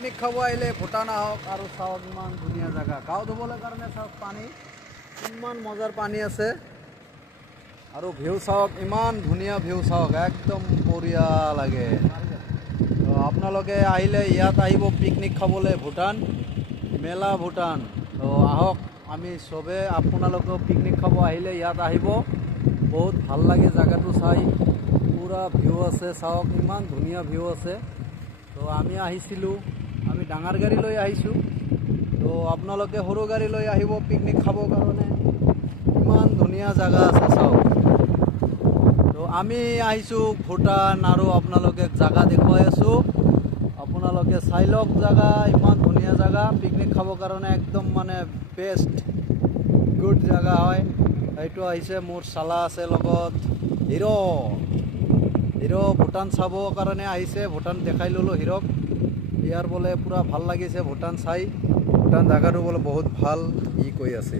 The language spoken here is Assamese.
পিকনিক খাব আহিলে ভূটান আহক আৰু চাওক ইমান ধুনীয়া জেগা। গাও ধুবলৈ কাৰণে চাওক পানী, ইমান মজাৰ পানী আছে। আৰু ভিউ চাওক, ইমান ধুনীয়া ভিউ চাওক, একদম বঢ়িয়া লাগে। তো আপোনালোকে আহিলে ইয়াত আহিব পিকনিক খাবলৈ, ভূটান মেলা ভূটান। তো আহক, আমি চবে আপোনালোকেও পিকনিক খাব আহিলে ইয়াত আহিব, বহুত ভাল লাগে জেগাটো চাই। পুৰা ভিউ আছে, চাওক ইমান ধুনীয়া ভিউ আছে। তো আমি আহিছিলোঁ, আমি ডাঙৰ গাড়ী লৈ আহিছোঁ। তো আপোনালোকে সৰু গাড়ী লৈ আহিব পিকনিক খাবৰ কাৰণে, ইমান ধুনীয়া জেগা আছে চাওক। তো আমি আহিছোঁ ভূটান আৰু আপোনালোকে জেগা দেখুৱাই আছোঁ। আপোনালোকে চাই লওক জেগা, ইমান ধুনীয়া জেগা পিকনিক খাবৰ কাৰণে, একদম মানে বেষ্ট গুড জেগা হয়। এইটো আহিছে মোৰ চালা আছে লগত, হিৰো ভূটান চাবৰ কাৰণে আহিছে। ভূটান দেখাই ল'লোঁ হিৰক, ইয়াৰ বোলে পূৰা ভাল লাগিছে ভূটান চাই, ভূটান জেগাটো বোলে বহুত ভাল ই কৈ আছে।